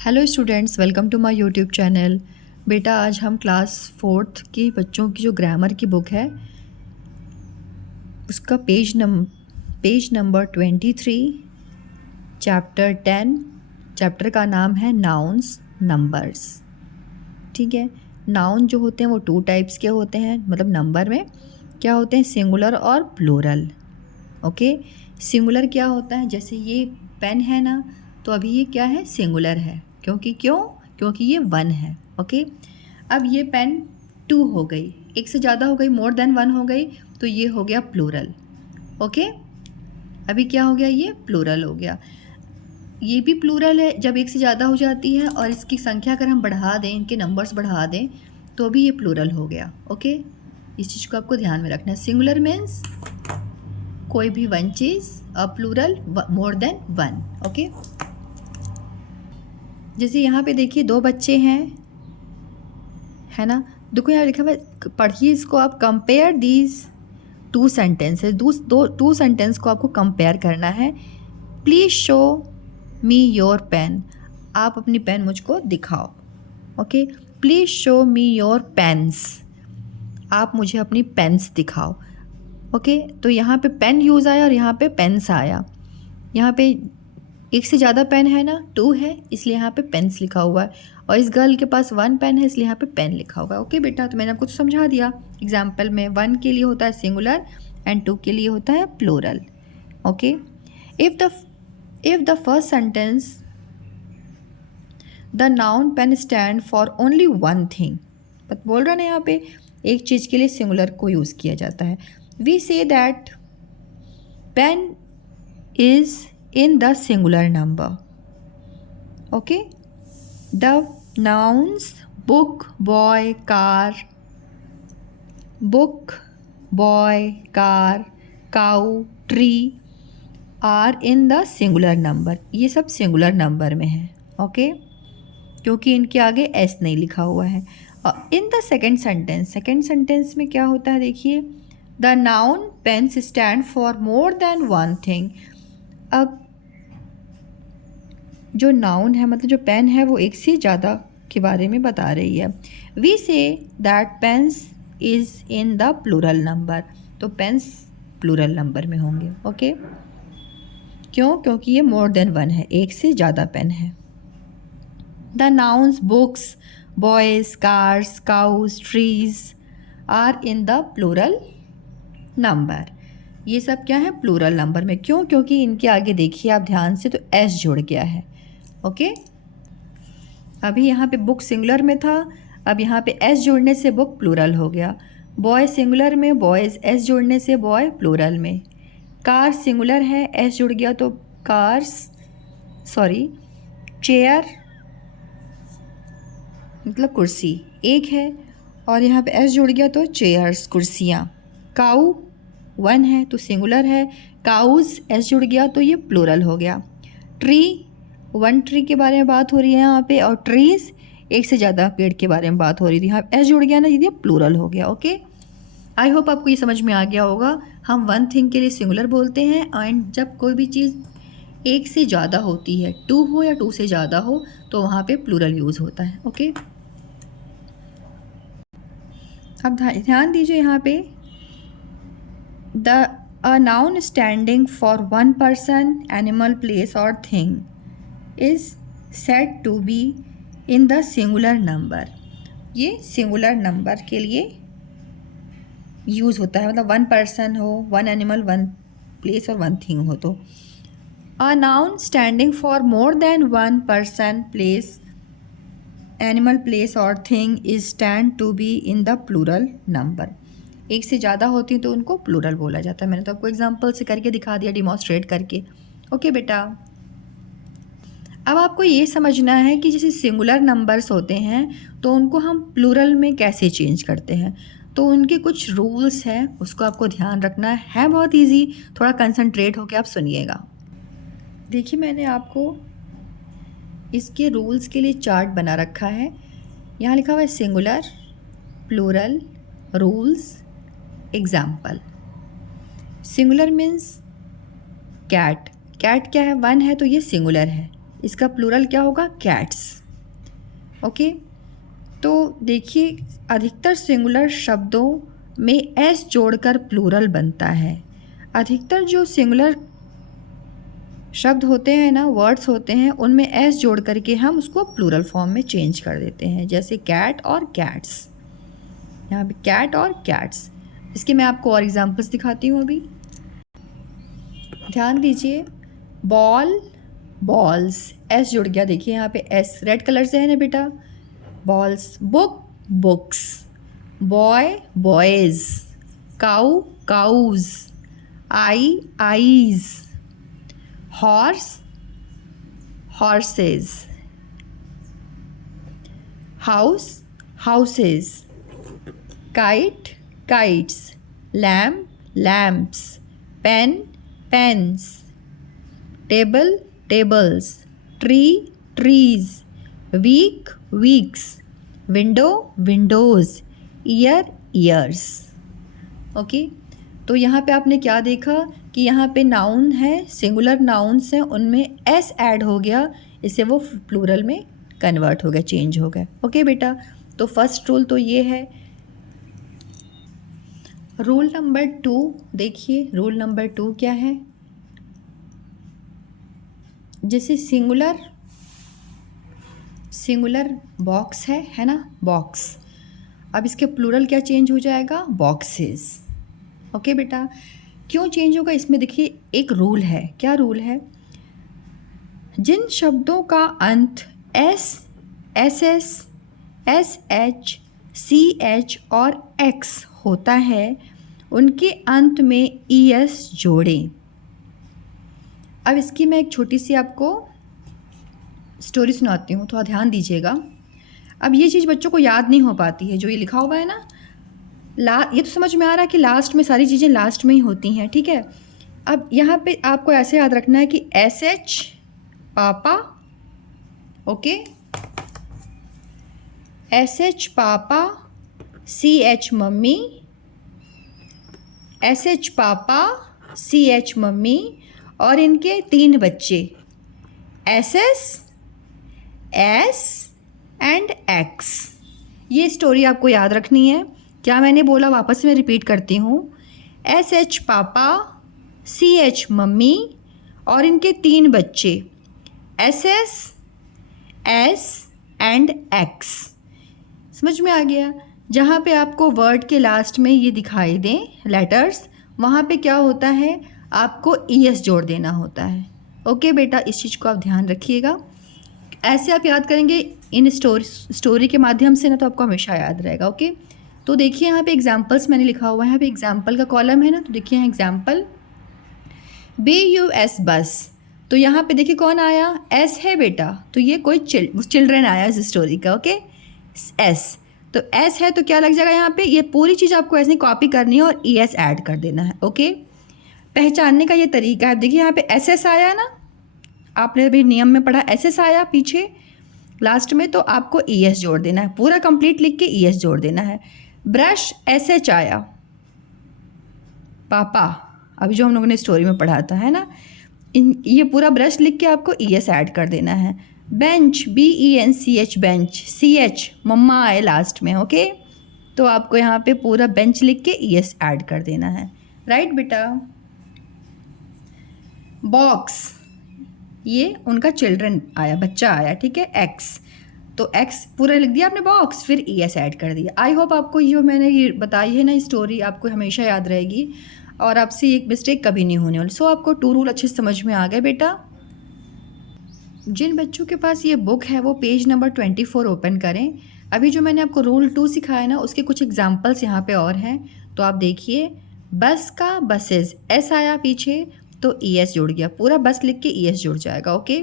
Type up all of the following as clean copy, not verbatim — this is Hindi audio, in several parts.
Hello students, welcome to my YouTube channel. बेटा, आज हम क्लास 4th की बच्चों की जो ग्रामर की बुक है उसका पेज नंबर 23, चैप्टर 10। चैप्टर का नाम है नाउन्स नंबर्स। ठीक है। नाउन जो होते हैं वो 2 टाइप्स के होते हैं, मतलब नंबर में क्या होते हैं, सिंगुलर और प्लूरल। ओके। सिंगुलर क्या होता है, जैसे ये पेन है ना, तो अभी ये क्या है, सिंगुलर है। क्योंकि ये 1 है। ओके। अब ये पेन 2 हो गई, एक से ज़्यादा हो गई, मोर देन 1 हो गई, तो ये हो गया प्लूरल। ओके। अभी क्या हो गया, ये प्लूरल हो गया। ये भी प्लूरल है जब एक से ज़्यादा हो जाती है, और इसकी संख्या अगर हम बढ़ा दें, इनके नंबर्स बढ़ा दें, तो भी ये प्लूरल हो गया। ओके। इस चीज़ को आपको ध्यान में रखना है। सिंगुलर मीन्स कोई भी 1 चीज़, और प्लूरल मोर देन 1। ओके। जैसे यहाँ पे देखिए 2 बच्चे हैं, है ना। देखो यहाँ लिखा हुआ है, पढ़िए इसको आप। Compare these 2 sentences. Two sentence को आपको कंपेयर करना है। Please show me your pen. आप अपनी पेन मुझको दिखाओ। Okay. Please show me your pens. आप मुझे अपनी पेन्स दिखाओ। ओके। तो यहाँ पे पेन यूज़ आया और यहाँ पे पेन्स आया। यहाँ पे एक से ज़्यादा पेन है ना, 2 है, इसलिए यहाँ पे पेन्स लिखा हुआ है, और इस गर्ल के पास 1 पेन है, इसलिए यहाँ पे पेन लिखा हुआ है। ओके बेटा, तो मैंने आपको तो समझा दिया। एग्जाम्पल में 1 के लिए होता है सिंगुलर एंड 2 के लिए होता है plural. Okay. If the first sentence the noun pen stand for only 1 thing, but बोल रहा ना यहाँ पे एक चीज़ के लिए सिंगुलर को यूज़ किया जाता है। We say that pen is in the singular number. Okay. The nouns book, boy, car, cow, tree are in the singular number. ये सब singular number में है। ओके। क्योंकि इनके आगे एस नहीं लिखा हुआ है। इन द सेकेंड सेंटेंस में क्या होता है, देखिए, the noun pens stand for more than 1 thing. अब जो नाउन है, मतलब जो पेन है, वो एक से ज़्यादा के बारे में बता रही है। We say that pens is in the plural number. तो पेन्स प्लूरल नंबर में होंगे। ओके। क्योंकि ये मोर देन 1 है, एक से ज़्यादा पेन है। The nouns books, boys, cars, cows, trees are in the plural number. ये सब क्या है, प्लूरल नंबर में। क्योंकि इनके आगे देखिए आप ध्यान से, तो एस जुड़ गया है। ओके। अभी यहाँ पे बुक सिंगुलर में था, अब यहाँ पे एस जुड़ने से बुक प्लूरल हो गया। बॉय सिंगुलर में, बॉयज़, एस जुड़ने से बॉय प्लूरल में। कार सिंगुलर है, एस जुड़ गया तो कार्स, चेयर मतलब कुर्सी एक है, और यहाँ पे एस जुड़ गया तो चेयर्स, कुर्सियाँ। काऊ 1 है तो सिंगुलर है, काउज एस जुड़ गया तो ये प्लूरल हो गया। ट्री 1 ट्री के बारे में बात हो रही है यहाँ पे, और ट्रीज एक से ज़्यादा पेड़ के बारे में बात हो रही थी, यहाँ एस जुड़ गया ना, ये प्लूरल हो गया। ओके। आई होप आपको ये समझ में आ गया होगा। हम 1 थिंग के लिए सिंगुलर बोलते हैं, एंड जब कोई भी चीज़ एक से ज़्यादा होती है, 2 हो या 2 से ज़्यादा हो, तो वहाँ पे प्लूरल यूज़ होता है। ओके। अब ध्यान दीजिए यहाँ पे, a noun standing for 1 person, animal, place or thing is said to be in the singular number. ये सिंगुलर नंबर के लिए यूज़ होता है, मतलब 1 person हो, 1 animal, 1 place और 1 thing हो तो। A noun standing for more than 1 person, place, animal, place or thing is stand to be in the plural number. एक से ज़्यादा होती तो उनको प्लूरल बोला जाता है। मैंने तो आपको एग्जांपल से करके दिखा दिया, डिमॉन्स्ट्रेट करके। ओके बेटा, अब आपको ये समझना है कि जैसे सिंगुलर नंबर्स होते हैं तो उनको हम प्लूरल में कैसे चेंज करते हैं, तो उनके कुछ रूल्स हैं, उसको आपको ध्यान रखना है। बहुत ईजी, थोड़ा कंसंट्रेट होकर आप सुनिएगा। देखिए, मैंने आपको इसके रूल्स के लिए चार्ट बना रखा है। यहाँ लिखा हुआ है singular, plural, rules, example. Singular means cat क्या है, 1 है तो ये सिंगुलर है। इसका प्लूरल क्या होगा? कैट्स। ओके, तो देखिए अधिकतर सिंगुलर शब्दों में एस जोड़कर प्लूरल बनता है। अधिकतर जो सिंगुलर शब्द होते हैं ना, वर्ड्स होते हैं, उनमें एस जोड़ करके हम उसको प्लूरल फॉर्म में चेंज कर देते हैं, जैसे कैट और कैट्स। यहाँ पे कैट और कैट्स। इसके मैं आपको और एग्जांपल्स दिखाती हूँ अभी। ध्यान दीजिए, बॉल बॉल्स, एस जुड़ गया, देखिए यहाँ पे एस रेड कलर से है ना बेटा, balls. Book books, boy boys, cow cows, eye eyes, horse horses, house houses, kite kites, lamp lamps, pen pens, table tables, tree trees, week weeks, window windows, year years. Okay, तो यहाँ पे आपने क्या देखा कि यहाँ पे नाउन है, सिंगुलर नाउन्स हैं, उनमें एस ऐड हो गया, इससे वो प्लूरल में कन्वर्ट हो गया, चेंज हो गया। ओके बेटा, तो फर्स्ट रूल तो ये है। रूल नंबर 2 देखिए, रूल नंबर 2 क्या है? जैसे सिंगुलर बॉक्स है ना, बॉक्स। अब इसके प्लूरल क्या चेंज हो जाएगा? बॉक्सेस। ओके बेटा, क्यों चेंज होगा? इसमें देखिए एक रूल है। क्या रूल है? जिन शब्दों का अंत S, S S, S H, C H और एक्स होता है, उनके अंत में ई एस जोड़ें। अब इसकी मैं एक छोटी सी आपको स्टोरी सुनाती हूँ, थोड़ा ध्यान दीजिएगा। अब ये चीज़ बच्चों को याद नहीं हो पाती है, जो ये लिखा हुआ है ना, ये तो समझ में आ रहा है कि लास्ट में सारी चीज़ें लास्ट में ही होती हैं, ठीक है। अब यहाँ पे आपको ऐसे याद रखना है कि एस एच पापा, ओके, एस एच पापा, सी एच मम्मी, एस एच पापा, सी एच मम्मी, और इनके 3 बच्चे S S, S and X. ये स्टोरी आपको याद रखनी है। क्या मैंने बोला? वापस मैं रिपीट करती हूँ। एस एच पापा, सी एच मम्मी, और इनके 3 बच्चे S S, S and x. समझ में आ गया? जहाँ पे आपको वर्ड के लास्ट में ये दिखाई दें लेटर्स, वहाँ पे क्या होता है? आपको ई एस जोड़ देना होता है। ओके बेटा, इस चीज़ को आप ध्यान रखिएगा। ऐसे आप याद करेंगे इन स्टोरी के माध्यम से ना, तो आपको हमेशा याद रहेगा। ओके, तो देखिए यहाँ पे एग्जाम्पल्स मैंने लिखा हुआ है, यहाँ पे एग्जाम्पल का कॉलम है ना, तो देखिए यहाँ एग्जाम्पल BUS बस। तो यहाँ पे देखिए कौन आया? एस है बेटा, तो ये कोई चिल्ड्रन आया इस स्टोरी का। ओके, एस, तो एस है तो क्या लग जाएगा यहाँ पे? ये पूरी चीज़ आपको ऐसे कॉपी करनी है और ES ऐड कर देना है। ओके, पहचानने का ये तरीका है। देखिए यहाँ पे SS आया ना, आपने भी नियम में पढ़ा, SS आया पीछे लास्ट में, तो आपको ES जोड़ देना है, पूरा कंप्लीट लिख के ES जोड़ देना है। ब्रश SH आया, पापा, अभी जो हम लोगों ने स्टोरी में पढ़ा था, है ना, ये पूरा ब्रश लिख के आपको ES ऐड कर देना है। बेंच BENCH, बेंच, CH मम्मा आए लास्ट में। ओके, तो आपको यहाँ पे पूरा बेंच लिख के ES ऐड कर देना है। राइट बेटा। बॉक्स, ये उनका चिल्ड्रन आया, बच्चा आया, ठीक है, एक्स, तो एक्स पूरा लिख दिया आपने बॉक्स, फिर ES ऐड कर दिया। आई होप आपको जो मैंने ये बताई है ना स्टोरी, आपको हमेशा याद रहेगी और आपसे एक मिस्टेक कभी नहीं होने वाली। सो आपको 2 रूल अच्छे से समझ में आ गए बेटा। जिन बच्चों के पास ये बुक है वो पेज नंबर 24 ओपन करें। अभी जो मैंने आपको रूल 2 सिखाया ना, उसके कुछ एग्जाम्पल्स यहाँ पे और हैं, तो आप देखिए। बस का बसेस, S आया पीछे तो ES जुड़ गया, पूरा बस लिख के ES जुड़ जाएगा। ओके,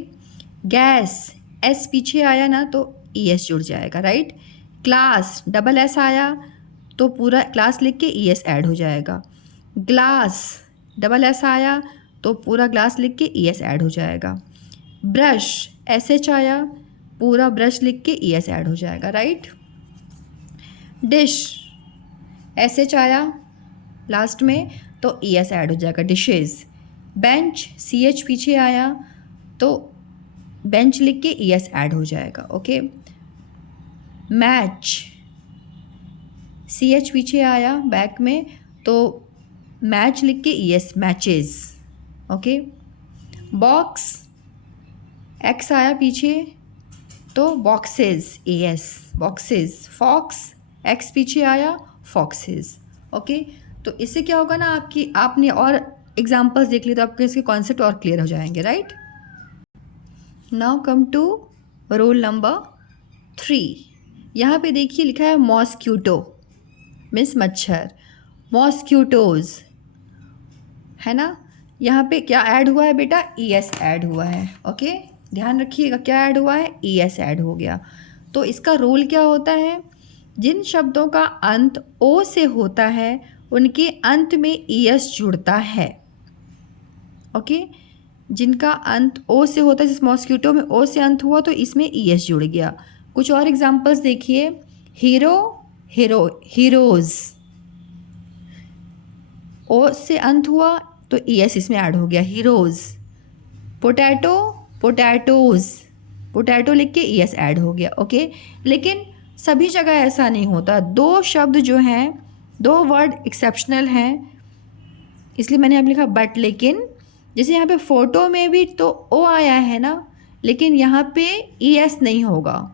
गैस, S पीछे आया ना तो ES जुड़ जाएगा। राइट, क्लास, डबल S आया तो पूरा क्लास लिख के ES ऐड हो जाएगा। ग्लास, डबल S आया तो पूरा ग्लास लिख के ES ऐड हो जाएगा। ब्रश, SH आया, पूरा ब्रश लिख के ES ऐड हो जाएगा। राइट, डिश, SH आया लास्ट में तो ES ऐड हो जाएगा, डिशेज़। बेंच, CH पीछे आया तो बेंच लिख के ES ऐड हो जाएगा। ओके, मैच, CH पीछे आया बैक में तो मैच लिख के ES, matches. Okay, box, X आया पीछे तो boxes, ES, boxes. Fox, X पीछे आया, फॉक्सेस। ओके, तो इससे क्या होगा ना, आपने और एग्जाम्पल्स देख लिए तो आपके इसके कॉन्सेप्ट और क्लियर हो जाएंगे, right. Now come to rule number 3। यहाँ पे देखिए लिखा है मॉस्क्यूटो, मीन्स मच्छर, मॉस्क्यूटोज, है ना। यहाँ पे क्या ऐड हुआ है बेटा, ES ऐड हुआ है। ओके, ध्यान रखिएगा क्या ऐड हुआ है, ES ऐड हो गया। तो इसका रूल क्या होता है, जिन शब्दों का अंत O से होता है उनके अंत में ES जुड़ता है। ओके, जिनका अंत O से होता है, जिस मॉस्क्यूटो में O से अंत हुआ तो इसमें ES जुड़ गया। कुछ और एग्जांपल्स देखिए, हीरो, हीरो, हीरोज़, O से अंत हुआ तो ES इसमें ऐड हो गया, हीरोज़। पोटैटो, पोटैटोज़, पोटैटो लिख के ES ऐड हो गया। ओके, लेकिन सभी जगह ऐसा नहीं होता। दो शब्द जो हैं, दो वर्ड एक्सेप्शनल हैं, इसलिए मैंने अब लिखा बट। लेकिन जैसे यहाँ पे फ़ोटो में भी तो O आया है ना, लेकिन यहाँ पे ES नहीं होगा।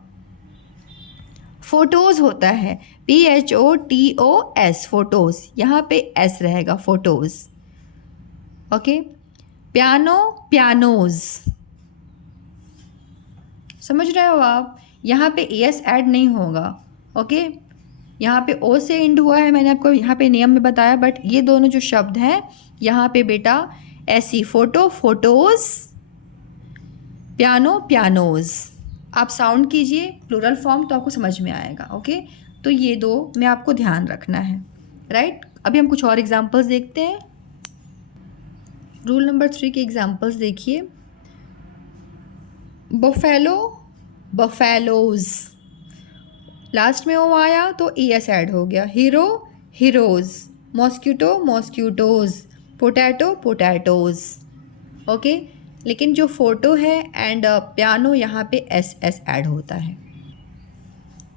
फ़ोटोज़ होता है, PHOTOS, फ़ोटोज़, यहाँ पे S रहेगा, फ़ोटोज़। ओके, पियानो, पियानोज़, समझ रहे हो आप, यहाँ पे ES ऐड नहीं होगा। ओके, यहाँ पे O से एंड हुआ है, मैंने आपको यहाँ पे नियम में बताया, बट ये दोनों जो शब्द हैं यहाँ पे बेटा ऐसी, फ़ोटो, फ़ोटोज़, पियानो, पियानोज़। आप साउंड कीजिए प्लूरल फॉर्म तो आपको समझ में आएगा। ओके, तो ये दो में आपको ध्यान रखना है, राइट। अभी हम कुछ और एग्जांपल्स देखते हैं। रूल नंबर 3 के एग्जांपल्स देखिए, बफेलो, बफेलोज़, लास्ट में O आया तो ES ऐड हो गया। Hero, heroes, mosquito, mosquitoes, potato, potatoes. Okay, लेकिन जो फ़ोटो है एंड पियानो यहाँ पे SS ऐड होता है।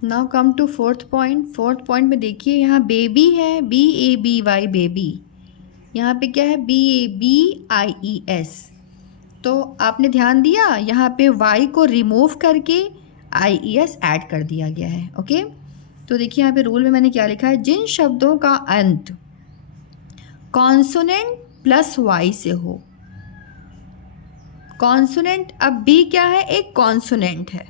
Now come to fourth point. Fourth point में देखिए यहाँ बेबी है, BABY, बेबी। यहाँ पे क्या है, BABIES। तो आपने ध्यान दिया, यहाँ पे Y को रिमूव करके IES ऐड कर दिया गया है। ओके, तो देखिए यहाँ पे रूल में मैंने क्या लिखा है, जिन शब्दों का अंत कॉन्सोनेंट प्लस Y से हो। कॉन्सोनेंट, अब B क्या है, एक कॉन्सोनेंट है।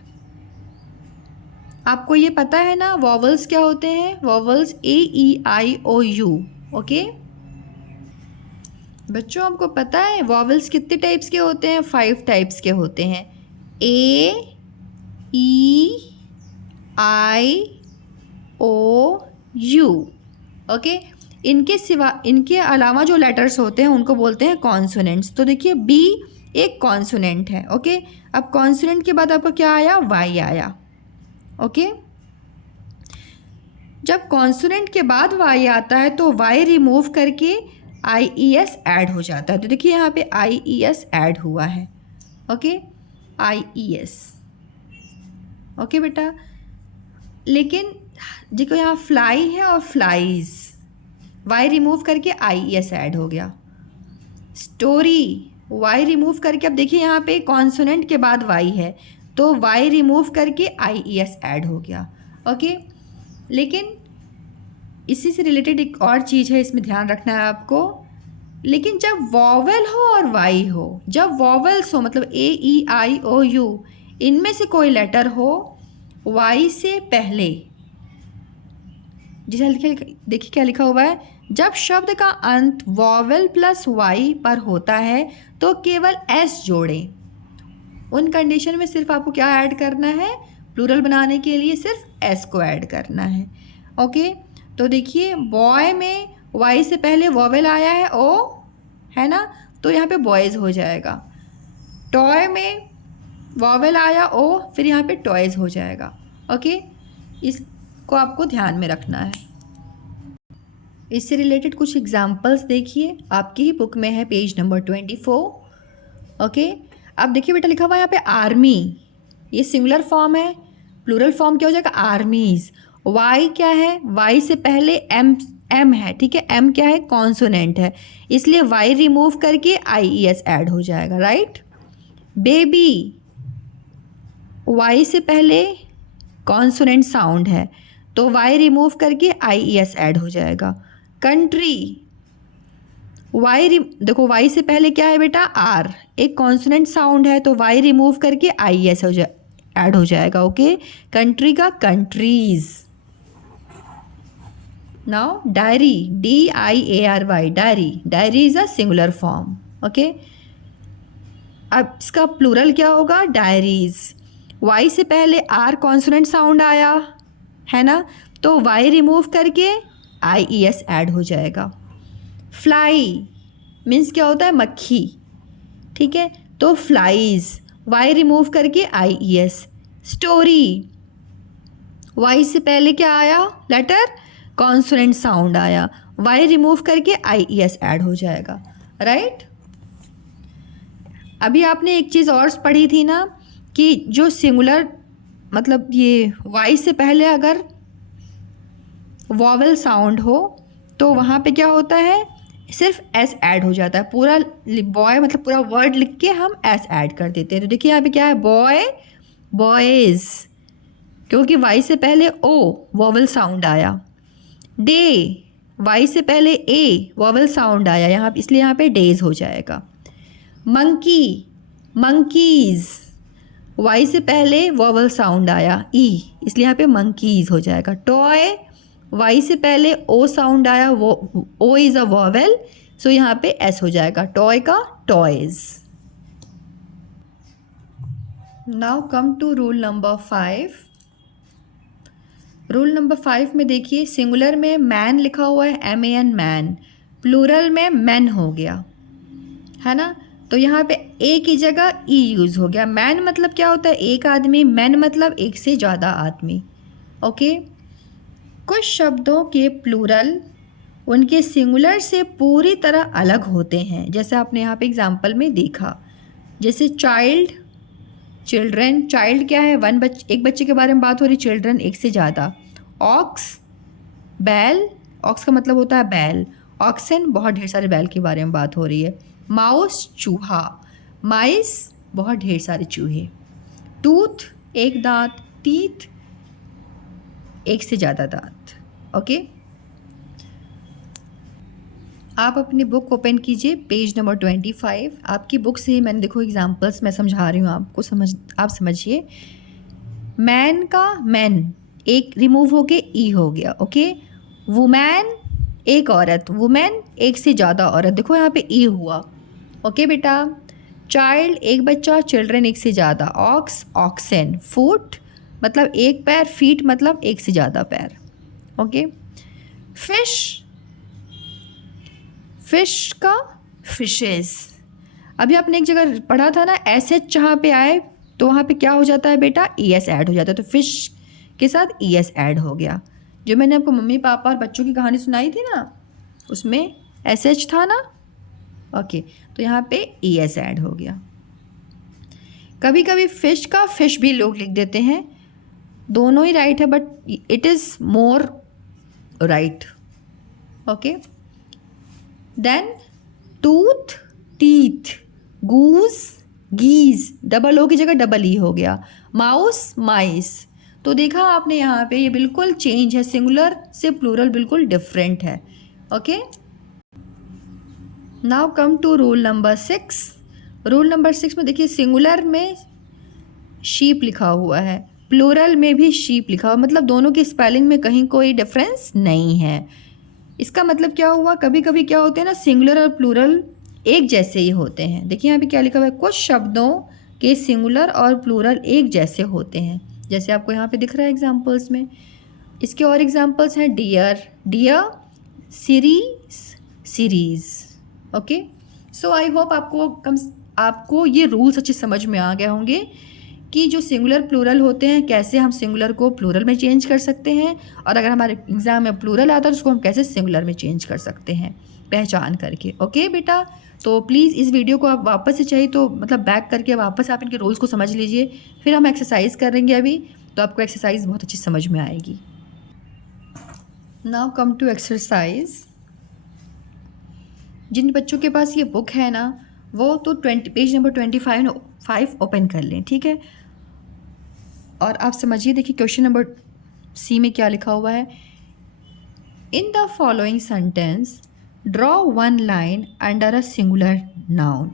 आपको ये पता है ना वॉवल्स क्या होते हैं, वॉवल्स AEIOU। ओके बच्चों, आपको पता है वॉवल्स कितने टाइप्स के होते हैं, 5 टाइप्स के होते हैं, A, E, I, O, U। Okay, इनके अलावा जो लेटर्स होते हैं उनको बोलते हैं कॉन्सोनेंट्स। तो देखिए B एक कॉन्सोनेंट है। ओके, अब कॉन्सोनेंट के बाद आपको क्या आया, Y आया। ओके, जब कॉन्सोनेंट के बाद Y आता है तो Y रिमूव करके IES ऐड हो जाता है। तो देखिए यहाँ पे IES ऐड हुआ है। Okay, IES। ओके बेटा, लेकिन देखो यहाँ फ्लाई है और फ्लाइज, Y रिमूव करके IES ऐड हो गया। स्टोरी, Y रिमूव करके, अब देखिए यहाँ पे कॉन्सोनेंट के बाद Y है तो Y रिमूव करके IES ऐड हो गया। ओके, लेकिन इसी से रिलेटेड एक और चीज़ है, इसमें ध्यान रखना है आपको। लेकिन जब वॉवेल हो और Y हो, जब वॉवेल्स हो मतलब AEIOU, इनमें से कोई लेटर हो Y से पहले, जैसे देखिए क्या लिखा हुआ है, जब शब्द का अंत वॉवेल प्लस Y पर होता है तो केवल S जोड़ें। उन कंडीशन में सिर्फ आपको क्या ऐड करना है, प्लूरल बनाने के लिए सिर्फ S को ऐड करना है। ओके, तो देखिए बॉय में Y से पहले वॉवेल आया है O, है ना, तो यहाँ पे बॉयज़ हो जाएगा। टॉय में वॉवेल आया O, फिर यहाँ पे टॉयज़ हो जाएगा। ओके, इसको आपको ध्यान में रखना है। इससे रिलेटेड कुछ एग्जाम्पल्स देखिए, आपकी ही बुक में है, पेज नंबर 24। ओके, अब देखिए बेटा लिखा हुआ है यहाँ पे आर्मी, ये सिंगुलर फॉर्म है, प्लूरल फॉर्म क्या हो जाएगा आर्मीज। वाई क्या है, वाई से पहले एम है, ठीक है, एम क्या है कॉन्सोनेंट है, इसलिए वाई रिमूव करके IES ऐड हो जाएगा, राइट। बेबी, वाई से पहले कॉन्सोनेंट साउंड है तो वाई रिमूव करके IES ऐड हो जाएगा। कंट्री, देखो वाई से पहले क्या है बेटा आर, एक कॉन्सोनेंट साउंड है तो वाई रिमूव करके IES ऐड हो जाएगा, ओके। कंट्री का countries. Now diary, DIARY, diary is a singular form, okay. अब इसका प्लूरल क्या होगा, डायरीज। वाई से पहले आर कॉन्सोनेंट साउंड आया है ना, तो वाई रिमूव करके IES ऐड हो जाएगा। फ्लाई मीन्स क्या होता है मक्खी, ठीक है, तो फ्लाइज, वाई रिमूव करके IES। स्टोरी, वाई से पहले क्या आया लेटर कॉन्सोनेंट साउंड आया, वाई रिमूव करके IES ऐड हो जाएगा, राइट। अभी आपने एक चीज़ और पढ़ी थी ना कि जो सिंगुलर मतलब ये वाई से पहले अगर वॉवेल साउंड हो तो वहाँ पे क्या होता है सिर्फ एस ऐड हो जाता है, पूरा बॉय मतलब पूरा वर्ड लिख के हम एस ऐड कर देते हैं। तो देखिए यहाँ पे क्या है बॉय, बॉयज़, क्योंकि वाई से पहले ओ वॉवेल साउंड आया। डे, वाई से पहले ए वॉवेल साउंड आया यहाँ, इसलिए यहाँ पे डेज हो जाएगा। मंकी, मंकीज़, वाई से पहले वॉवेल साउंड आया ई, इसलिए यहाँ पे मंकीज़ हो जाएगा। टॉय, वाई से पहले ओ साउंड आया, वो ओ इज़ अ वॉवेल, सो यहाँ पे एस हो जाएगा, टॉय का toys. Now come to rule number 5। Rule number 5 में देखिए सिंगुलर में मैन लिखा हुआ है MAN मैन, प्लूरल में मैन हो गया है ना, तो यहाँ पे ए की जगह ई यूज़ हो गया। मैन मतलब क्या होता है एक आदमी, मैन मतलब एक से ज़्यादा आदमी, ओके। कुछ शब्दों के प्लूरल उनके सिंगुलर से पूरी तरह अलग होते हैं, जैसे आपने यहाँ पे एग्जांपल में देखा, जैसे चाइल्ड, चिल्ड्रन, चाइल्ड क्या है एक बच्चे के बारे में बात हो रही, चिल्ड्रन एक से ज़्यादा। ऑक्स, बैल, ऑक्स का मतलब होता है बैल, ऑक्सन बहुत ढेर सारे बैल के बारे में बात हो रही है। माउस, चूहा, माइस बहुत ढेर सारे चूहे। टूथ एक दांत, टीथ एक से ज़्यादा दांत, ओके। आप अपनी बुक ओपन कीजिए, पेज नंबर 25। आपकी बुक से मैंने देखो एग्जांपल्स मैं समझा रही हूँ आपको, आप समझिए। मैन का मैन एक रिमूव होके ई हो गया, ओके। वुमैन एक औरत, वुमेन एक से ज़्यादा औरत, देखो यहाँ पे ई हुआ, ओके बेटा। चाइल्ड एक बच्चा, चिल्ड्रन एक से ज़्यादा। ऑक्स, ऑक्सन, फुट मतलब एक पैर, फीट मतलब एक से ज़्यादा पैर, ओके। फिश, फिश का फिशेस, अभी आपने एक जगह पढ़ा था ना SH जहाँ पे आए तो वहाँ पे क्या हो जाता है बेटा ES ऐड हो जाता है, तो फिश के साथ ES ऐड हो गया। जो मैंने आपको मम्मी पापा और बच्चों की कहानी सुनाई थी ना उसमें SH था ना, ओके, तो यहाँ पे ES ऐड हो गया। कभी कभी फिश का फिश भी लोग लिख देते हैं, दोनों ही राइट है but it is more right, okay. Then tooth, teeth, goose, geese, double O की जगह डबल ई हो गया। माउस, माइस, तो देखा आपने यहाँ पे ये बिल्कुल चेंज है, सिंगुलर से प्लूरल बिल्कुल डिफरेंट है, okay. Now come to rule number 6। Rule number 6 में देखिए सिंगुलर में शीप लिखा हुआ है, प्लूरल में भी शीप लिखा हुआ, मतलब दोनों की स्पेलिंग में कहीं कोई डिफरेंस नहीं है। इसका मतलब क्या हुआ, कभी कभी क्या होते हैं ना सिंगुलर और प्लूरल एक जैसे ही होते हैं। देखिए यहाँ पे क्या लिखा हुआ है, कुछ शब्दों के सिंगुलर और प्लूरल एक जैसे होते हैं, जैसे आपको यहाँ पे दिख रहा है एग्जांपल्स में। इसके और एग्जांपल्स हैं deer, deer, series, series, okay. So I hope आपको ये रूल्स अच्छे समझ में आ गए होंगे कि जो सिंगुलर प्लूरल होते हैं कैसे हम सिंगुलर को प्लूरल में चेंज कर सकते हैं, और अगर हमारे एग्ज़ाम में प्लूरल आता है तो उसको हम कैसे सिंगुलर में चेंज कर सकते हैं। पहचान करके। ओके बेटा, तो प्लीज़ इस वीडियो को आप वापस से चाहिए तो मतलब बैक करके वापस आप इनके रोल्स को समझ लीजिए। फिर हम एक्सरसाइज करेंगे अभी, तो आपको एक्सरसाइज बहुत अच्छी समझ में आएगी। Now come to exercise. जिन बच्चों के पास ये बुक है ना, वो तो पेज नंबर 25 ओपन कर लें, ठीक है। और आप समझिए, देखिए क्वेश्चन नंबर सी में क्या लिखा हुआ है। In the following sentence draw one line under a singular noun.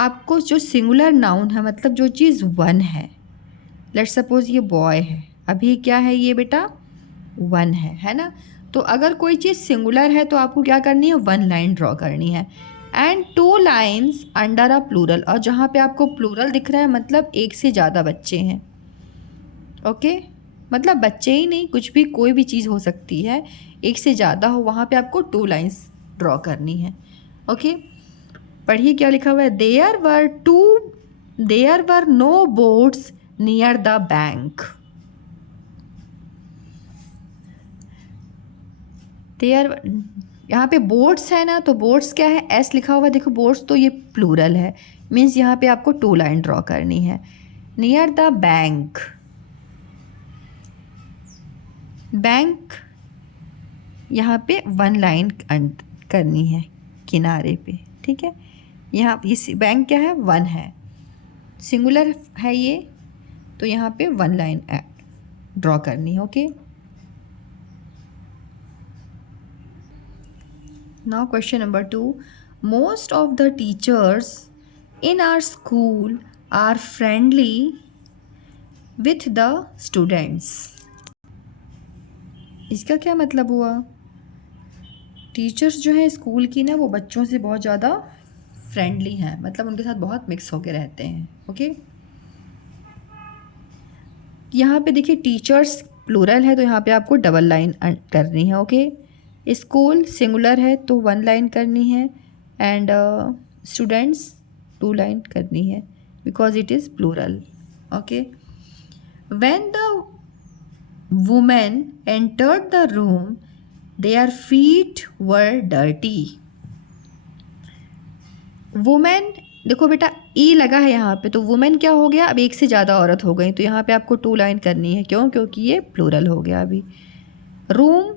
आपको जो सिंगुलर नाउन है, मतलब जो चीज़ वन है, लेट्स सपोज ये बॉय है, अभी क्या है ये बेटा, वन है ना। तो अगर कोई चीज़ सिंगुलर है तो आपको क्या करनी है, वन लाइन ड्रॉ करनी है। And two lines under a plural, और जहाँ पे आपको प्लूरल दिख रहा है मतलब एक से ज़्यादा बच्चे हैं। ओके, मतलब बच्चे ही नहीं, कुछ भी कोई भी चीज़ हो सकती है, एक से ज़्यादा हो, वहाँ पे आपको टू लाइन्स ड्रॉ करनी है। ओके, पढ़िए क्या लिखा हुआ है। There were no boats near the bank. यहाँ पे बोट्स है ना, तो बोट्स क्या है, एस लिखा हुआ है, देखो बोट्स तो ये प्लूरल है, मीन्स यहाँ पे आपको टू लाइन ड्रॉ करनी है। नियर द बैंक, बैंक यहाँ पे वन लाइन करनी है किनारे पे, ठीक है। यहाँ ये बैंक क्या है, वन है, सिंगुलर है ये, तो यहाँ पे वन लाइन ड्रॉ करनी है। Okay, now question number 2। Most of the teachers in our school are friendly with the students. इसका क्या मतलब हुआ, टीचर्स जो है स्कूल की ना, वो बच्चों से बहुत ज़्यादा फ्रेंडली हैं, मतलब उनके साथ बहुत मिक्स होके रहते हैं। ओके, यहाँ पे देखिए टीचर्स प्लूरल है, तो यहाँ पे आपको डबल लाइन करनी है। ओके, स्कूल सिंगुलर है तो वन लाइन करनी है, एंड स्टूडेंट्स टू लाइन करनी है because it is plural. Okay, when the women entered the room their feet were dirty. Women, देखो बेटा ई लगा है यहाँ पे, तो वुमेन क्या हो गया, अब एक से ज़्यादा औरत हो गई, तो यहाँ पे आपको टू लाइन करनी है। क्यों, क्योंकि ये प्लूरल हो गया। अभी रूम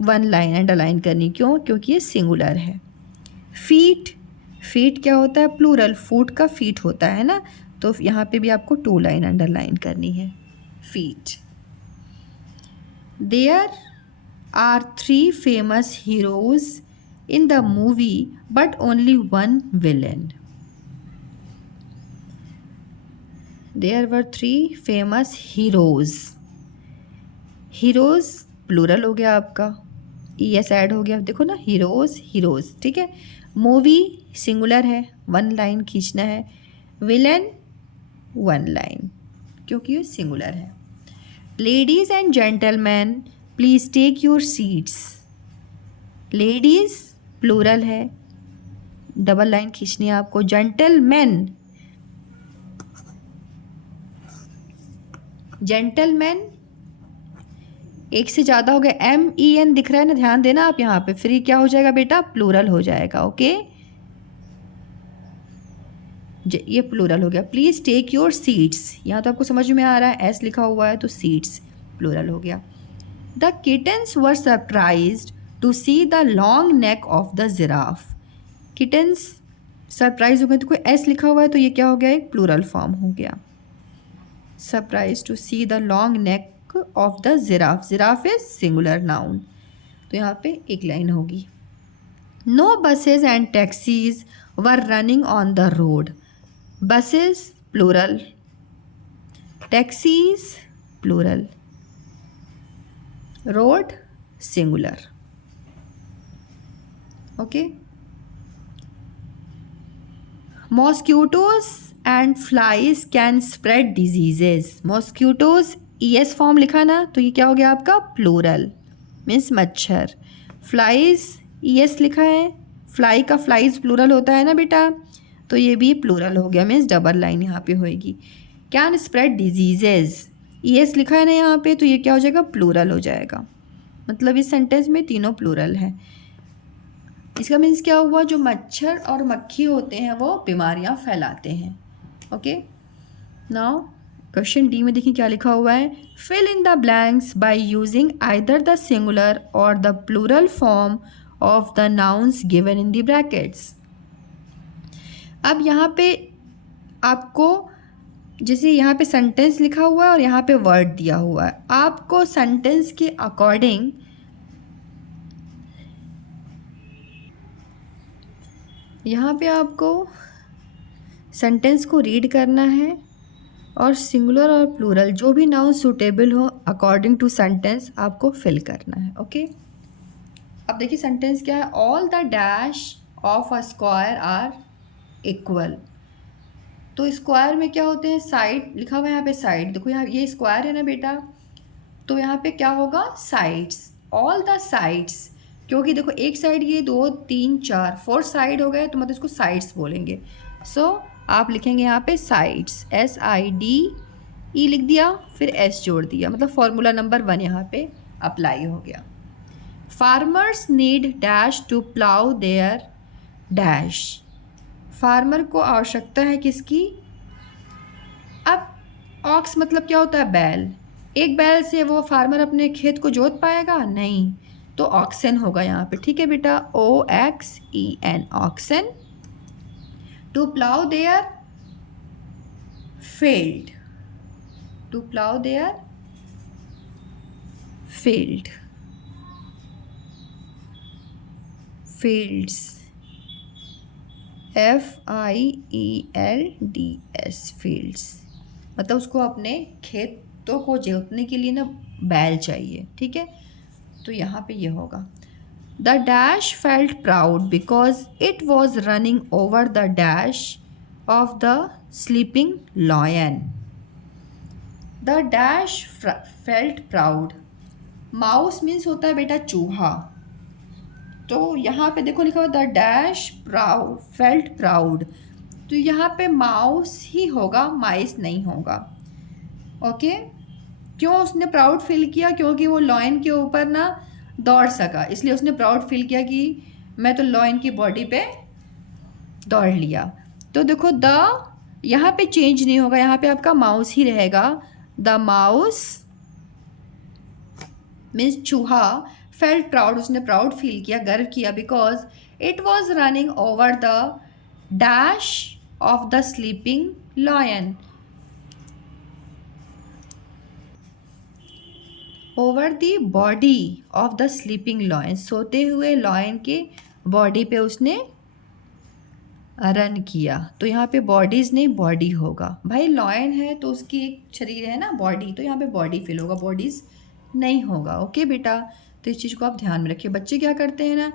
वन लाइन अंडरलाइन करनी, क्यों, क्योंकि ये सिंगुलर है। फीट क्या होता है, प्लूरल, फुट का फीट होता है ना, तो यहाँ पे भी आपको टू लाइन अंडरलाइन करनी है, feet. There are 3 famous heroes in the movie but only one villain. There were 3 famous heroes. Heroes plural हो गया आपका, ES ऐड हो गया, देखो ना, हीरोज, ठीक है। मूवी सिंगुलर है, वन लाइन खींचना है। विलन वन लाइन, क्योंकि ये सिंगुलर है। Ladies and gentleman please take your seats. Ladies plural है, डबल लाइन खींचनी है आपको। जेंटलमैन एक से ज़्यादा हो गया, MEN दिख रहा है ना, ध्यान देना आप यहाँ पे, फिर क्या हो जाएगा बेटा, प्लूरल हो जाएगा। ओके, ये प्लूरल हो गया। प्लीज़ टेक योर सीट्स, यहाँ तो आपको समझ में आ रहा है, एस लिखा हुआ है तो सीट्स प्लूरल हो गया। The kittens were surprised to see the long neck of the giraffe. Kittens surprise हो गए, तो कोई एस लिखा हुआ है तो ये क्या हो गया, एक प्लूरल फॉर्म हो गया। Surprise to see the long neck of the giraffe, giraffe is singular noun, तो यहाँ पे एक लाइन होगी। No buses and taxies were running on the road. Buses plural, taxies plural, road singular. Okay, mosquitoes and flies can spread diseases. Mosquitoes ES form लिखा ना, तो ये क्या हो गया आपका, प्लूरल, मीन्स मच्छर। फ्लाइज ES लिखा है, फ्लाई का फ्लाइज प्लूरल होता है ना बेटा, तो ये भी प्लूरल हो गया, मीन्स डबल लाइन यहाँ पे होएगी। कैन स्प्रेड डिजीजेज, ES लिखा है ना यहाँ पे, तो ये क्या हो जाएगा, प्लूरल हो जाएगा, मतलब इस सेंटेंस में तीनों प्लूरल है। इसका मीन्स क्या हुआ, जो मच्छर और मक्खी होते हैं वो बीमारियां फैलाते हैं। ओके, नाउ क्वेश्चन डी में देखिए क्या लिखा हुआ है। Fill in the blanks by using either the singular और the plural form of the nouns given in the brackets. अब यहाँ पे आपको जैसे यहाँ पे सेंटेंस लिखा हुआ है और यहाँ पे वर्ड दिया हुआ है, आपको सेंटेंस के अकॉर्डिंग यहाँ पे आपको सेंटेंस को रीड करना है और सिंगुलर और प्लूरल जो भी नाउन सूटेबल हो अकॉर्डिंग टू सेंटेंस आपको फिल करना है। ओके, अब देखिए सेंटेंस क्या है। All the dash of a square are equal. तो स्क्वायर में क्या होते हैं, साइड लिखा हुआ है यहाँ पे, साइड देखो यहाँ ये स्क्वायर है ना बेटा, तो यहाँ पे क्या होगा, साइड्स। ऑल द साइड्स, क्योंकि देखो एक साइड ये 2 3 4 4 साइड हो गए तो मतलब इसको साइड्स बोलेंगे। सो आप लिखेंगे यहाँ पे साइड्स, SIDE लिख दिया, फिर S जोड़ दिया, मतलब फॉर्मूला नंबर 1 यहाँ पे अप्लाई हो गया। Farmers need dash to plough their dash. Farmer को आवश्यकता है किसकी। अब ऑक्स मतलब क्या होता है, बैल। एक बैल से वो फार्मर अपने खेत को जोत पाएगा नहीं, तो ऑक्सन होगा यहाँ पे। ठीक है बेटा, OXEN oxen. To plough their field, to plough their field, fields, FIELDS fields, मतलब उसको अपने खेतों को जोतने के लिए ना बैल चाहिए। ठीक है, तो यहाँ पे ये होगा। The dash felt proud because it was running over the dash of the sleeping lion. The dash felt proud, mouse means होता है बेटा चूहा, तो यहाँ पे देखो लिखा हुआ the dash proud felt proud, तो यहाँ पे माउस ही होगा, माइस नहीं होगा। ओके, क्यों उसने प्राउड फील किया, क्योंकि वो लॉयन के ऊपर ना दौड़ सका, इसलिए उसने प्राउड फील किया कि मैं तो लॉयन की बॉडी पे दौड़ लिया। तो देखो द यहाँ पे चेंज नहीं होगा, यहाँ पे आपका माउस ही रहेगा। द माउस मीन्स चूहा, फेल्ट प्राउड उसने प्राउड फील किया, गर्व किया, because it was running over the dash of the sleeping lion, over the body of the sleeping lion, सोते हुए लॉयन के बॉडी पे उसने रन किया। तो यहाँ पे बॉडीज नहीं बॉडी होगा, भाई लॉयन है तो उसकी एक शरीर है ना बॉडी, तो यहाँ पे बॉडी फील होगा, बॉडीज नहीं होगा। ओके बेटा, तो इस चीज़ को आप ध्यान में रखिए। बच्चे क्या करते हैं ना,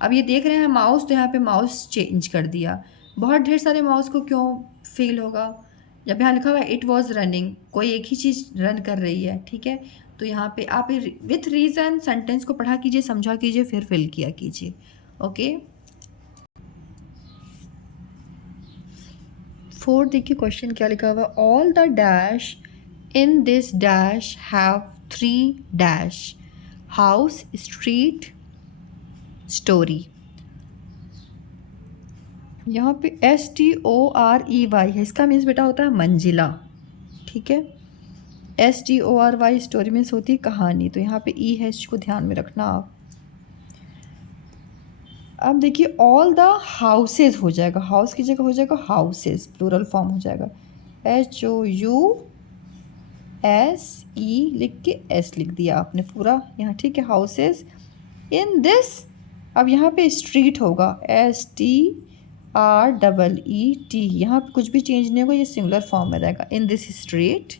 अब ये देख रहे हैं माउस, तो यहाँ पे माउस चेंज कर दिया, बहुत ढेर सारे माउस को क्यों फील होगा, जब यहाँ लिखा हुआ है इट वॉज रनिंग, कोई एक ही चीज़ रन कर रही है। ठीक है, तो यहाँ पे आप विथ रीज़न सेंटेंस को पढ़ा कीजिए, समझा कीजिए, फिर फिल किया कीजिए। ओके, 4 देखिए क्वेश्चन क्या लिखा हुआ, all the dash in this dash have 3 dash, house, street, story. यहाँ पे STOREY है, इसका मीन्स बेटा होता है मंजिला। ठीक है, STORY स्टोरी मीन्स होती है कहानी, तो यहाँ पे E है, इसको ध्यान में रखना आप। अब देखिए ऑल द हाउसेज हो जाएगा, हाउस की जगह हो जाएगा हाउसेज, प्लूरल फॉर्म हो जाएगा, HOUSE लिख के S लिख दिया आपने पूरा यहाँ। ठीक है, हाउसेज इन दिस, अब यहाँ पे स्ट्रीट होगा, STREET, यहाँ पे कुछ भी चेंज नहीं होगा, ये सिंगुलर फॉर्म में रहेगा। In this street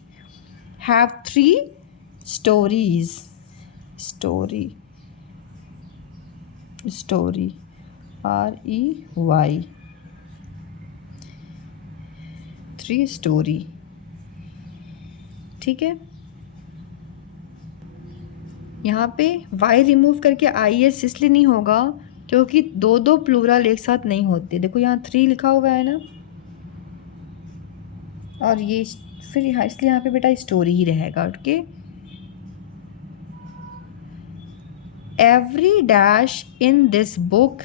have 3 stories, story, story REY, 3 story. ठीक है, यहाँ पे Y रिमूव करके IS इसलिए नहीं होगा क्योंकि 2 प्लूरल एक साथ नहीं होते। देखो यहाँ 3 लिखा हुआ है ना, और ये फिर यहाँ, इसलिए यहाँ पे बेटा स्टोरी ही रहेगा। Okay, every dash in this book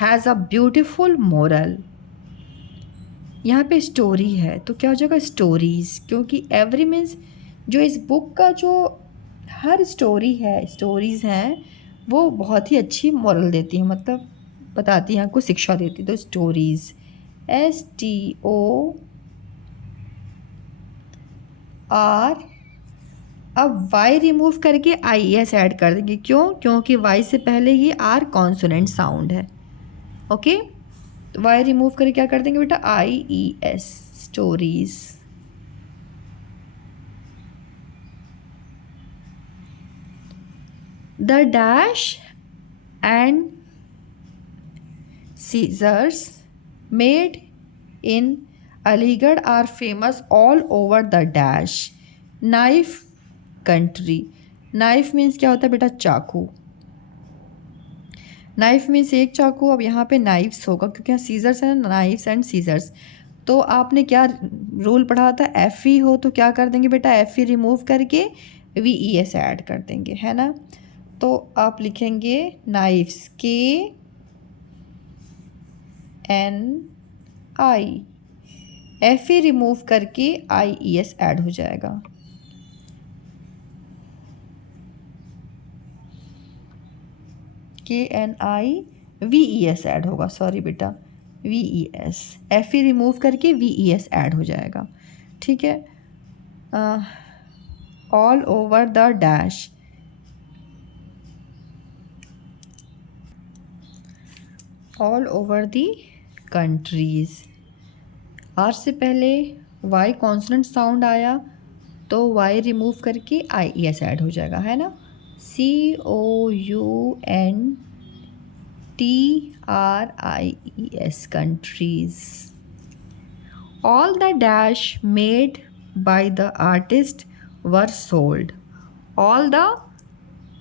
has a beautiful moral. यहाँ पे स्टोरी है तो क्या हो जाएगा स्टोरीज़, क्योंकि एवरी मीन्स जो इस बुक का जो हर स्टोरी है, स्टोरीज़ हैं, वो बहुत ही अच्छी मोरल देती हैं, मतलब बताती हैं, आपको शिक्षा देती, तो स्टोरीज़ STOR। अब वाई रिमूव करके IES ऐड कर देंगे, क्यों? क्योंकि वाई से पहले ये R कॉन्सोनेंट साउंड है। ओके, तो वाई रिमूव करके क्या कर देंगे बेटा IES, stories. The dash and scissors made in Aligarh are famous all over the dash knife country. Knife means क्या होता है बेटा चाकू। नाइफ मीन्स एक चाकू, अब यहाँ पे नाइफ्स होगा क्योंकि यहाँ सीजर्स है ना, नाइफ्स एंड सीजर्स। तो आपने क्या रूल पढ़ा था, FE हो तो क्या कर देंगे बेटा FE रिमूव करके VES ऐड कर देंगे, है ना। तो आप लिखेंगे नाइफ्स KNI, FE रिमूव करके IES ऐड हो जाएगा। KNI VES ऐड होगा, सॉरी बेटा VES, FE रिमूव करके VES ऐड हो जाएगा, ठीक है। All over the dash, all over the countries. R से पहले वाई कॉन्सोनेंट साउंड आया तो वाई रिमूव करके IES ऐड हो जाएगा, है ना। COUNTRIES countries. All the dash made by the artist were sold. All the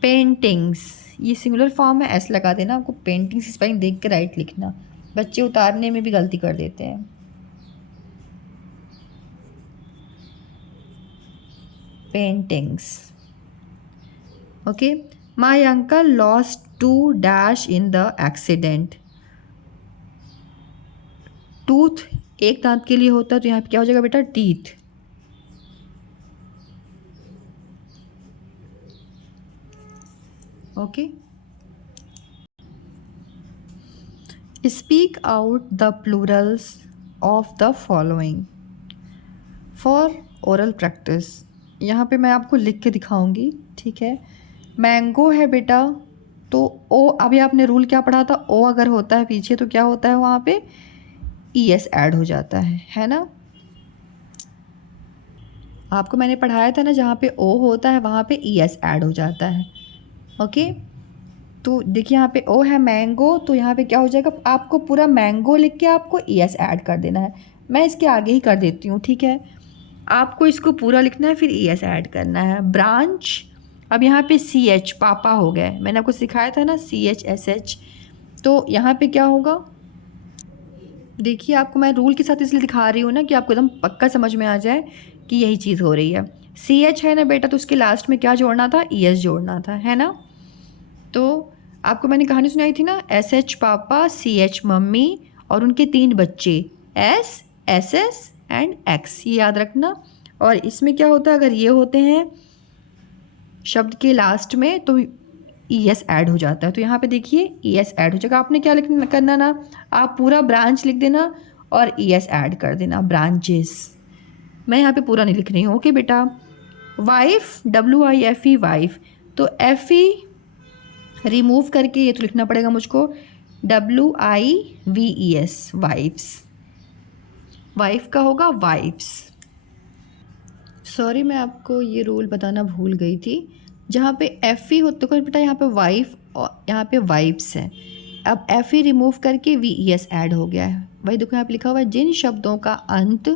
paintings, ये सिंगुलर फॉर्म है, S लगा देना। आपको पेंटिंग्स स्पेलिंग देख के राइट लिखना, बच्चे उतारने में भी गलती कर देते हैं। Paintings, okay. My uncle lost 2 dash in the accident. Tooth एक दांत के लिए होता है तो यहाँ पे क्या हो जाएगा बेटा teeth. Okay, speak out the Plurals of the following for oral practice. यहाँ पे मैं आपको लिख के दिखाऊंगी, ठीक है। मैंगो है बेटा, तो ओ, अभी आपने रूल क्या पढ़ा था, ओ अगर होता है पीछे तो क्या होता है वहाँ पे ES ऐड हो जाता है ना। आपको मैंने पढ़ाया था ना, जहाँ पे O होता है वहाँ पे ES ऐड हो जाता है। ओके, तो देखिए यहाँ पे O है मैंगो, तो यहाँ पे क्या हो जाएगा, आपको पूरा मैंगो लिख के आपको ES ऐड कर देना है। मैं इसके आगे ही कर देती हूँ, ठीक है। आपको इसको पूरा लिखना है फिर ES ऐड करना है। ब्रांच, अब यहाँ पे CH पापा हो गए, मैंने आपको सिखाया था ना CHSH, तो यहाँ पे क्या होगा, देखिए आपको मैं रूल के साथ इसलिए दिखा रही हूँ ना कि आपको एकदम पक्का समझ में आ जाए कि यही चीज़ हो रही है। CH है ना बेटा, तो उसके लास्ट में क्या जोड़ना था, ES जोड़ना था, है ना। तो आपको मैंने कहानी सुनाई थी ना, SH पापा, CH मम्मी और उनके 3 बच्चे S, SS एंड X, ये याद रखना। और इसमें क्या होता है, अगर ये होते हैं शब्द के लास्ट में तो ES ऐड हो जाता है। तो यहाँ पे देखिए ES ऐड हो जाएगा। आपने क्या लिखना करना ना, आप पूरा ब्रांच लिख देना और ES ऐड कर देना, ब्रांचेस। मैं यहाँ पे पूरा नहीं लिख रही हूँ, ओके बेटा। वाइफ, WIFE वाइफ, तो FE रिमूव करके ये तो लिखना पड़ेगा मुझको WIVES वाइफ्स। वाइफ का होगा वाइफ्स। सॉरी, मैं आपको ये रूल बताना भूल गई थी। जहाँ पे FE हो तो बेटा यहाँ पे वाइफ और यहाँ पे वाइफ्स है। अब FE रिमूव करके VES ऐड हो गया है। वही देखो यहाँ पे लिखा हुआ है, जिन शब्दों का अंत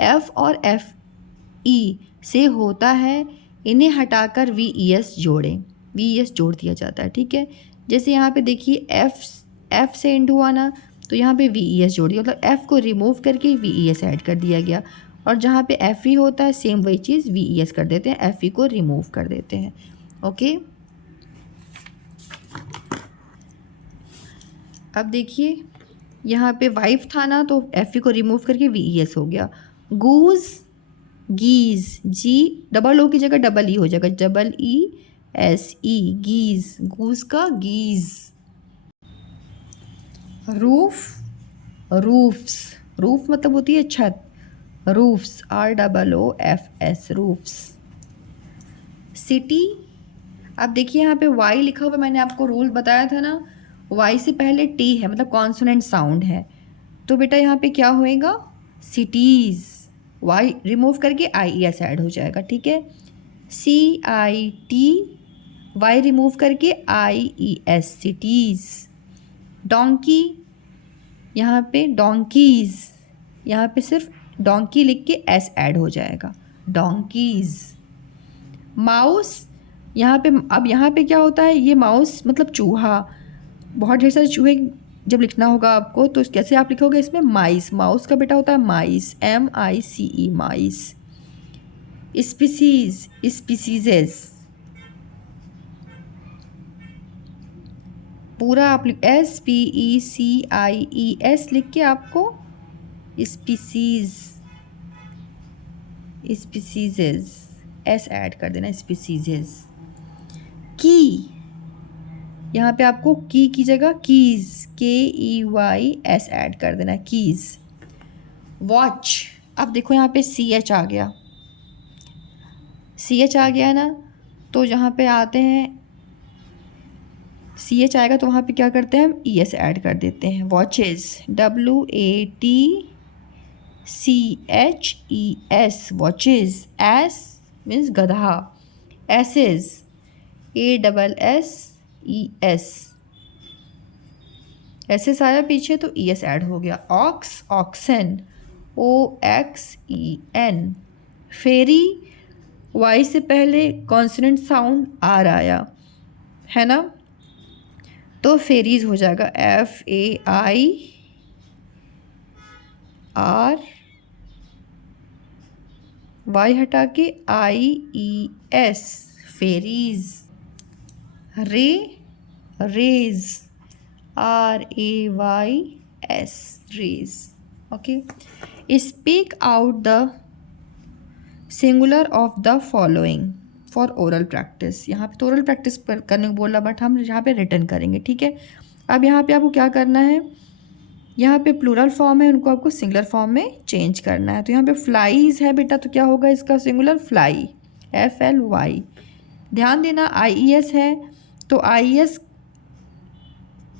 F और FE से होता है इन्हें हटाकर VES जोड़ें। VES जोड़ दिया जाता है, ठीक है। जैसे यहाँ पे देखिए F से एंड हुआ ना, तो यहाँ पे VES जोड़ दिया, मतलब F को रिमूव करके VES ऐड कर दिया गया। और जहाँ पे FE होता है सेम वही चीज़ VES कर देते हैं, FE को रिमूव कर देते हैं, ओके। अब देखिए यहाँ पे वाइफ था ना, तो एफ को रिमूव करके वी ई एस हो गया। गूज, गीज, जी डबल ओ की जगह डबल ई हो जाएगा, डबल ई एस ई, गीज, गूज का गीज। रूफ, रूफ्स, रूफ मतलब होती है छत, roofs, R double O F S, roofs. City, अब देखिए यहाँ पे वाई लिखा हुआ, मैंने आपको रूल बताया था ना, वाई से पहले टी है मतलब कॉन्सोनेंट साउंड है, तो बेटा यहाँ पे क्या होएगा, सिटीज़, वाई रिमूव करके आई ई एस ऐड हो जाएगा, ठीक है। सी आई टी, वाई रिमूव करके आई ई एस, सिटीज़। डोंकी, यहाँ पे डोंकीज़, यहाँ पे सिर्फ डोंकी लिख के एस ऐड हो जाएगा, डोंकीज़। माउस, यहाँ पे अब यहाँ पे क्या होता है, ये माउस मतलब चूहा, बहुत ढेर सारे चूहे जब लिखना होगा आपको तो कैसे आप लिखोगे इसमें, माइस, माउस का बेटा होता है माइस, एम आई सी ई, माइस। स्पीसीज, स्पीसीजेस, पूरा आप एस पी ई सी आई ई एस लिख के आपको स्पीसीज, स्पीसीजेस एस ऐड कर देना, स्पीसीजेस। की, यहाँ पे आपको की जगह कीज़, के ई वाई एस ऐड कर देना, कीज़। वॉच, अब देखो यहाँ पे सी एच आ गया, सी एच आ गया है ना, तो जहाँ पे आते हैं सी एच आएगा तो वहाँ पे क्या करते हैं हम ई एस ऐड कर देते हैं, watches, W A T C H E S, watches. Ass means गधा, asses, A double S E S, asses आया पीछे तो ई एस ऐड हो गया। Ox, oxen, O X E N. Ferry, Y से पहले कॉन्सोनेंट साउंड आर आया है ना, तो फेरीज हो जाएगा, F A I R, Y हटा के I E S, fairies. Ray, rays, R A Y S, rays. Okay, speak out the singular of the following for oral practice. यहाँ पे तो ओरल प्रैक्टिस पर करने को बोला, बट हम यहाँ पे रिटर्न करेंगे, ठीक है। अब यहाँ पे आपको क्या करना है, यहाँ पे प्लूरल फॉर्म है, उनको आपको सिंगुलर फॉर्म में चेंज करना है। तो यहाँ पे फ्लाईज है बेटा, तो क्या होगा इसका singular, fly, F L Y. ध्यान देना आई ई एस है, तो आई ई एस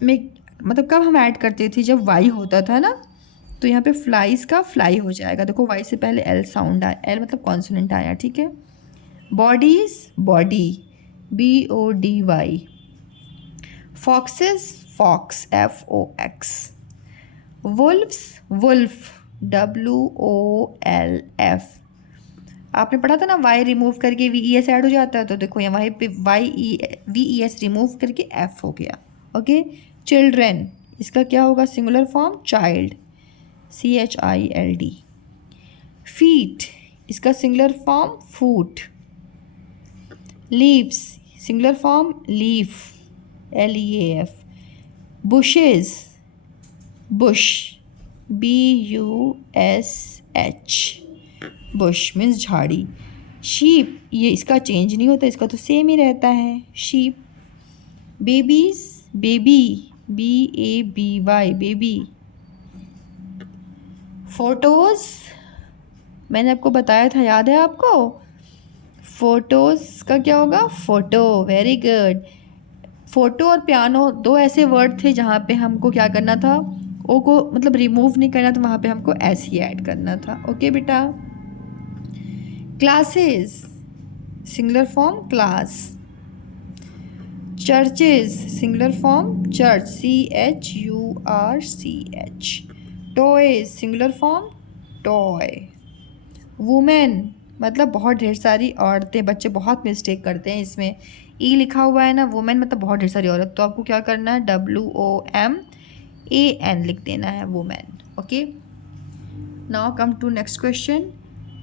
में मतलब कब हम ऐड करते थे, जब वाई होता था ना, तो यहाँ पे फ्लाइज का फ्लाई हो जाएगा। देखो वाई से पहले एल साउंड आया, एल मतलब कॉन्सोनेंट आया, ठीक है। Bodies, body, B O D Y. Foxes, fox, F O X. Wolfs, wolf, W O L F. आपने पढ़ा था ना वाई रिमूव करके वी ई एस ऐड हो जाता है, तो देखो यहाँ वहीं पे Y E V E S remove करके एफ हो गया, ओके। चिल्ड्रेन, इसका क्या होगा singular form, child, C H I L D. Feet, इसका singular form, foot. Leaves, singular form, leaf, L E A F. Bushes, bush, B U S H, bush means झाड़ी। शीप, ये इसका चेंज नहीं होता, इसका तो सेम ही रहता है, sheep. Babies, baby, B A B Y, baby. Photos, मैंने आपको बताया था, याद है आपको, फ़ोटोज़ का क्या होगा, फ़ोटो, वेरी गुड। फ़ोटो और पियानो दो ऐसे वर्ड थे जहाँ पे हमको क्या करना था, ओ को मतलब रिमूव नहीं करना था, वहाँ पे हमको एस ही ऐड करना था, ओके बेटा। Classes, singular form class. Churches, singular form church, C H U R C H. Toys, singular form toy. Women मतलब बहुत ढेर सारी औरतें, बच्चे बहुत मिस्टेक करते हैं इसमें, ई लिखा हुआ है ना, वुमेन मतलब बहुत ढेर सारी औरत, तो आपको क्या करना है, W O M A N लिख देना है, women, okay. Now come to next question.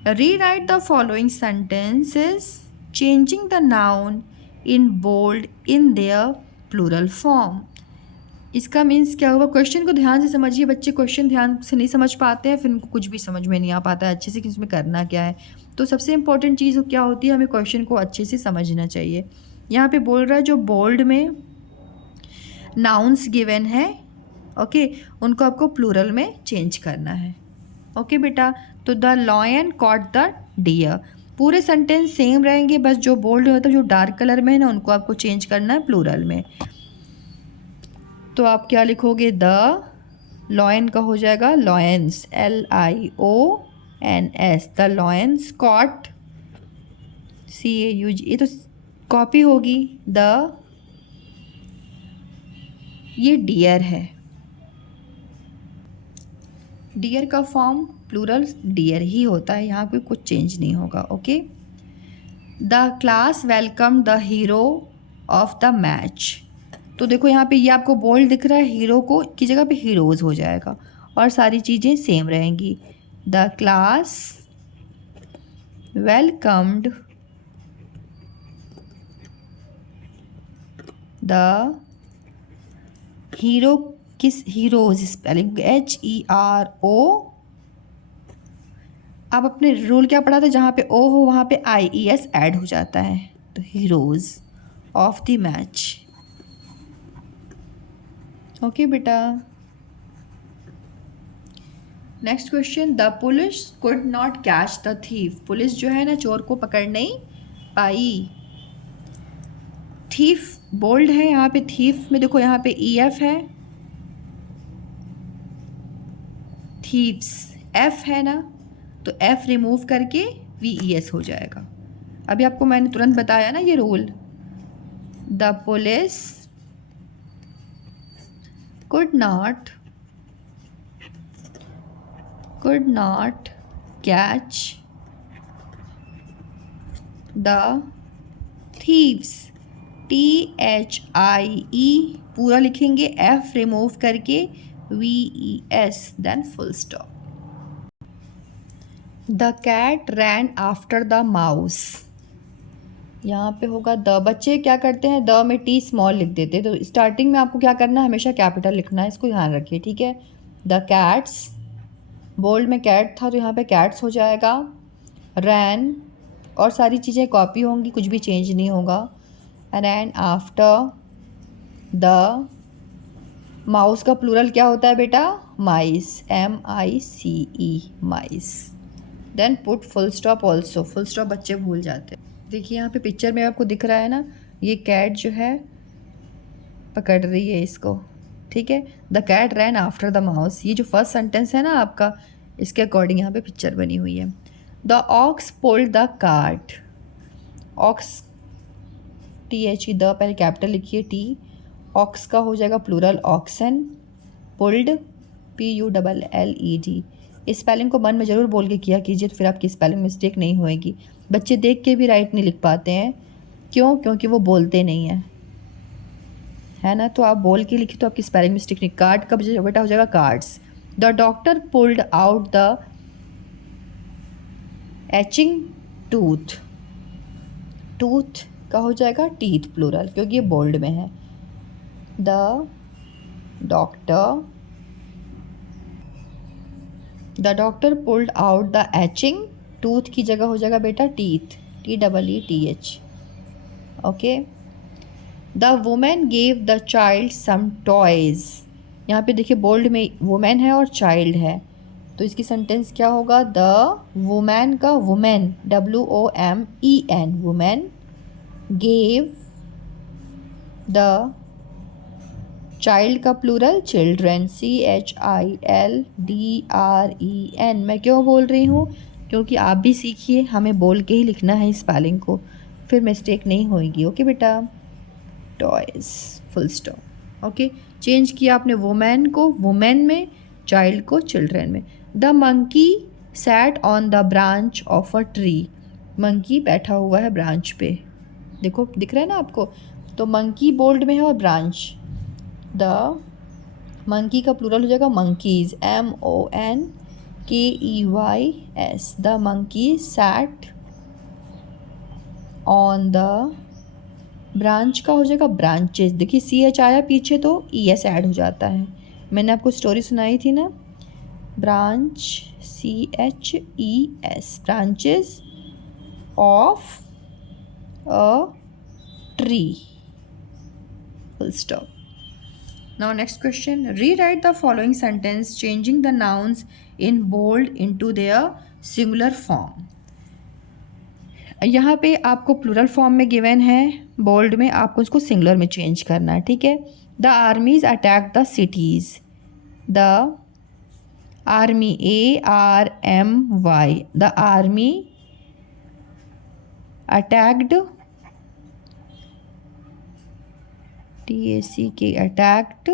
Rewrite the following sentences changing the noun in bold in their plural form. इसका मीन्स क्या होगा, क्वेश्चन को ध्यान से समझिए बच्चे, क्वेश्चन ध्यान से नहीं समझ पाते हैं, फिर उनको कुछ भी समझ में नहीं आ पाता है अच्छे से कि इसमें करना क्या है। तो सबसे इम्पोर्टेंट चीज़ क्या होती है, हमें क्वेश्चन को अच्छे से समझना चाहिए। यहाँ पे बोल रहा है जो बोल्ड में नाउन्स गिवन है, ओके, उनको आपको प्लूरल में चेंज करना है। ओके बेटा, तो the lion caught the deer, पूरे सेंटेंस सेम रहेंगे, बस जो बोल्ड मतलब जो डार्क कलर में है ना उनको आपको चेंज करना है प्लूरल में। तो आप क्या लिखोगे, द लॉयन का हो जाएगा lions, LIONS, the lions caught CAUG, ये तो कॉपी होगी, ये डियर है, डियर का फॉर्म प्लूरल डियर ही होता है, यहाँ कोई कुछ चेंज नहीं होगा। Okay, the class welcome the hero of the match, तो देखो यहाँ पे ये आपको बोल्ड दिख रहा है, हीरो को की जगह पे हीरोज़ हो जाएगा और सारी चीज़ें सेम रहेंगी। The class welcomed the hero, किस हीरोज़ स्पेलिंग HERO, आप अपने रूल क्या पढ़ा था, जहाँ पे O हो वहाँ पे IES ऐड हो जाता है, तो heroes of the match. Okay बेटा, next question, the police could not catch the thief, police जो है ना चोर को पकड़ नहीं पाई। थीफ बोल्ड है, यहाँ पे थीफ में देखो यहाँ पे EF है, थीव्स F है ना, तो F रिमूव करके VES हो जाएगा। अभी आपको मैंने तुरंत बताया ना ये rule, the police could not catch the thieves, THIE पूरा लिखेंगे, F रिमूव करके VES, then full stop. The cat ran after the mouse, यहाँ पे होगा द, बच्चे क्या करते हैं द में T स्मॉल लिख देते हैं, तो स्टार्टिंग में आपको क्या करना है, हमेशा कैपिटल लिखना है, इसको ध्यान रखिए, ठीक है। द कैट्स, बोल्ड में कैट था तो यहाँ पे कैट्स हो जाएगा, रैन और सारी चीज़ें कॉपी होंगी, कुछ भी चेंज नहीं होगा, रैन आफ्टर द माउस का प्लूरल क्या होता है बेटा, mice, MICE, mice, then put full stop also, full stop बच्चे भूल जाते हैं। देखिए यहाँ पे पिक्चर में आपको दिख रहा है ना, ये कैट जो है पकड़ रही है इसको, ठीक है। The cat ran after the mouse, ये जो फर्स्ट सेंटेंस है ना आपका, इसके अकॉर्डिंग यहाँ पे पिक्चर बनी हुई है। The ox pulled the cart, ox THE, the पहले कैपिटल लिखिए, T, ऑक्स का हो जाएगा plural oxen, pulled PULLED, spelling को मन में ज़रूर बोल के किया कीजिए, तो फिर आपकी स्पेलिंग मिस्टेक नहीं होएगी। बच्चे देख के भी राइट नहीं लिख पाते हैं, क्यों, क्योंकि वो बोलते नहीं हैं, है ना, तो आप बोल के लिखिए तो आपकी स्पेलिंग मिस्टेक नहीं। कार्ड का बेटा हो जाएगा cards. The doctor pulled out the aching tooth, tooth का हो जाएगा टीथ प्लूरल, क्योंकि ये बोल्ड में है। The doctor pulled out the aching tooth की जगह हो जाएगा बेटा teeth, TEETH, okay. The women gave the child some toys, यहाँ पे देखिए बोल्ड में वुमेन है और चाइल्ड है, तो इसकी सेंटेंस क्या होगा, द वुमेन का women WOMEN, women gave the child का प्लूरल चिल्ड्रन, CHILDREN। मैं क्यों बोल रही हूँ, क्योंकि आप भी सीखिए, हमें बोल के ही लिखना है स्पेलिंग को, फिर मिस्टेक नहीं होगी। ओके बेटा, toys full stop. Okay, change किया आपने वुमेन को वुमेन में, चाइल्ड को चिल्ड्रन में। The monkey sat on the branch of a tree, monkey बैठा हुआ है ब्रांच पे, देखो दिख रहा है ना आपको, तो मंकी बोल्ड में है और ब्रांच, द मंकी का प्लूरल हो जाएगा monkeys, MONKEYS, the monkey sat on the branch का हो जाएगा ब्रांचेस। देखिए CH आया पीछे तो ES ऐड हो जाता है। मैंने आपको स्टोरी सुनाई थी ना, branch CHES, branches of a tree, full stop. Now next question, rewrite the following sentence changing the nouns in bold into their singular form. यहाँ पे आपको प्लूरल फॉर्म में गिवन है, बोल्ड में आपको उसको सिंगुलर में चेंज करना है, ठीक है। The armies attack the cities, the army ARMY, the army attacked TACK, attacked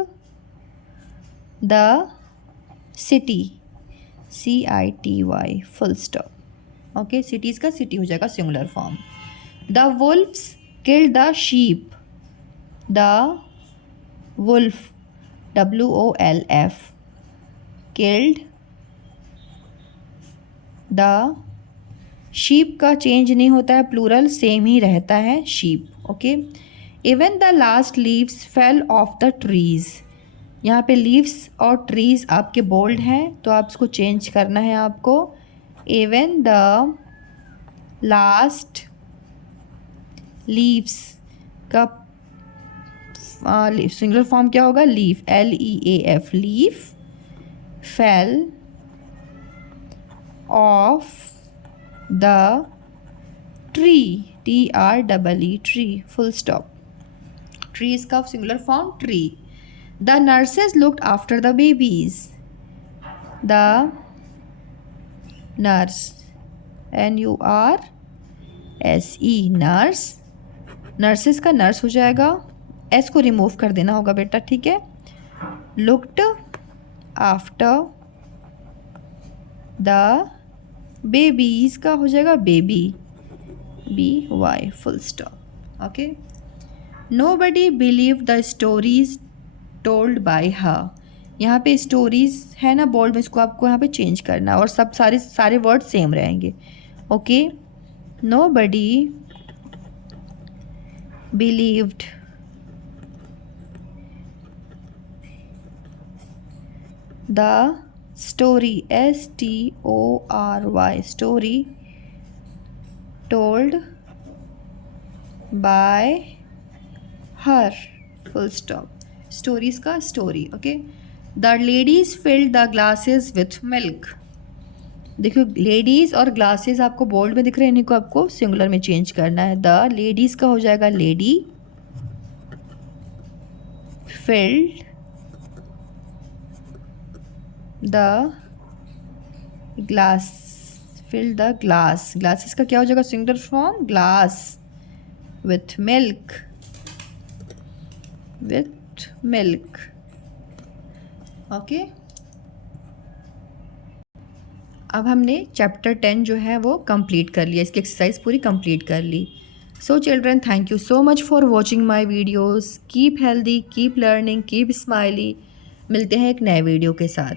the city CITY, full stop. Okay, cities का सिटी हो जाएगा singular form. The wolfs killed the sheep, the wolf WOLF killed the sheep का चेंज नहीं होता है, प्लूरल सेम ही रहता है sheep. Okay, even the last leaves fell off the trees, यहाँ पे लीव्स और ट्रीज़ आपके बोल्ड हैं तो आप इसको चेंज करना है आपको। इवन द लास्ट लीव्स का सिंगुलर फॉर्म क्या होगा, leaf LEAF, leaf fell off the tree TREE, tree, full stop. Trees का singular form tree. The nurses looked after the babies, the nurse NURSE, nurse, nurses का नर्स हो जाएगा, S को रिमूव कर देना होगा बेटा, ठीक है। लुक्ड आफ्टर द बेबीज का हो जाएगा baby BY, full stop. Okay, nobody believe the stories told by हर, यहाँ पे स्टोरीज है ना बोल्ड में, इसको आपको यहाँ पे चेंज करना और सब सारे वर्ड सेम रहेंगे। Okay, nobody believed the story STORY, story told by her, full stop. Stories का story. Okay, the ladies filled the glasses with milk, देखो लेडीज और ग्लासेस आपको बोल्ड में दिख रहे हैं, इन्हीं को आपको सिंगुलर में चेंज करना है। द लेडीज का हो जाएगा lady filled the glass, filled the glass, glasses का क्या हो जाएगा singular form, glass with milk, with milk. Okay, अब हमने चैप्टर 10 जो है वो कंप्लीट कर लिया, इसकी एक्सरसाइज पूरी कंप्लीट कर ली। So children, thank you so much for watching my videos. Keep healthy, keep learning, keep smiley. मिलते हैं एक नए वीडियो के साथ।